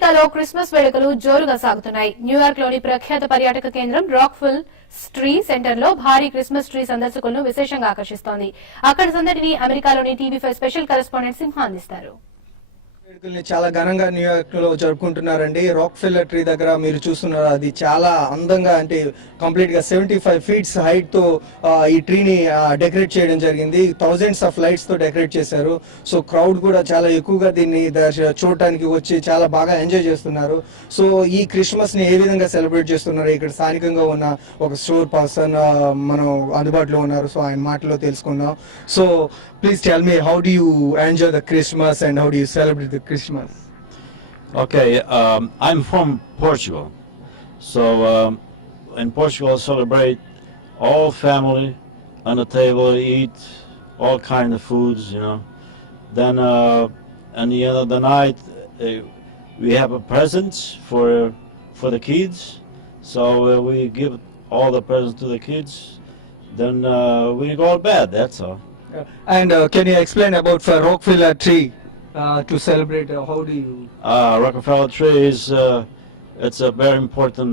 అమెరికాలో క్రిస్మస్ వేడుకలు జోరుగా సాగుతున్నాయి. న్యూయార్క్ లోని ప్రఖ్యాత పర్యాటక కేంద్రం రాక్ఫిల్ ట్రీ సెంటర్ లో భారీ క్రిస్మస్ ట్రీ సందర్శకులను విశేషంగా ఆకర్షిస్తోంది. అక్కడి సందడిని అమెరికాలోని టీవీ5 స్పెషల్ కరెస్పాండెంట్ సింహ అందిస్తారు. వేడుకల్ని చాలా ఘనంగా న్యూయార్క్ లో జరుపుకుంటున్నారండి. రాక్ఫిల్లర్ ట్రీ దగ్గర మీరు చూస్తున్నారు, అది చాలా అందంగా, అంటే కంప్లీట్ గా 75 ఫీట్స్ హైట్ తో ఈ ట్రీని డెకరేట్ చేయడం జరిగింది. థౌజండ్స్ ఆఫ్ లైట్స్ తో డెకరేట్ చేశారు. సో క్రౌడ్ కూడా చాలా ఎక్కువగా దీన్ని చూడటానికి వచ్చి చాలా బాగా ఎంజాయ్ చేస్తున్నారు. సో ఈ క్రిస్మస్ ని ఏ విధంగా సెలబ్రేట్ చేస్తున్నారు, ఇక్కడ స్థానికంగా ఉన్న ఒక స్టోర్ పర్సన్ మనం అందుబాటులో ఉన్నారు. సో ఆయన మాటలో తెలుసుకుందాం. So please tell me, how do you enjoy the Christmas and how do you celebrate the Christmas? Okay, I'm from Portugal, so in Portugal celebrate all family on the table, eat all kind of foods, you know. Then at the end of the night, we have a presents for the kids, so we give all the presents to the kids. Then we go to bed. That's all. And can you explain about Rockefeller tree? To celebrate, how do you? Rockefeller tree is it's a very important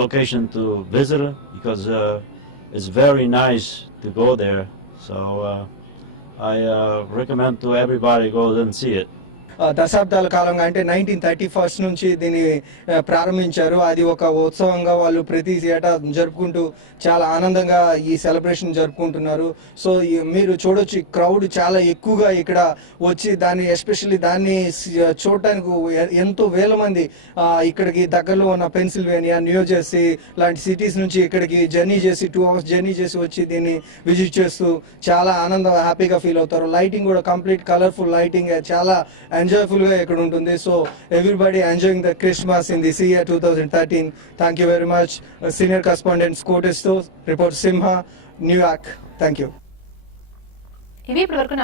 location to visit because it's very nice to go there. So I recommend to everybody go and see it. దశాబ్దాల కాలంగా, అంటే 1931 నుంచి దీన్ని ప్రారంభించారు. అది ఒక ఉత్సవంగా వాళ్ళు ప్రతి ఏటా జరుపుకుంటూ చాలా ఆనందంగా ఈ సెలబ్రేషన్ జరుపుకుంటున్నారు. సో మీరు చూడొచ్చు, క్రౌడ్ చాలా ఎక్కువగా ఇక్కడ వచ్చి దాన్ని, ఎస్పెషల్లీ దాన్ని చూడటానికి ఎంతో వేల మంది ఇక్కడికి దగ్గరలో ఉన్న పెన్సిల్వేనియా, న్యూ జెర్సీ లాంటి సిటీస్ నుంచి ఇక్కడికి జర్నీ చేసి 2 hours జర్నీ చేసి వచ్చి దీన్ని విజిట్ చేస్తూ చాలా ఆనందం, హ్యాపీగా ఫీల్ అవుతారు. లైటింగ్ కూడా కంప్లీట్ కలర్ఫుల్ లైటింగ్, చాలా ఎంజాయ్ఫుల్ గా ఇక్కడ ఉంటుంది. So everybody enjoying the Christmas in this year 2013. Thank you very much. Senior correspondent స్కోటెస్ తో report Simha, New York. Thank you. ఇవి ఇప్పటివరకు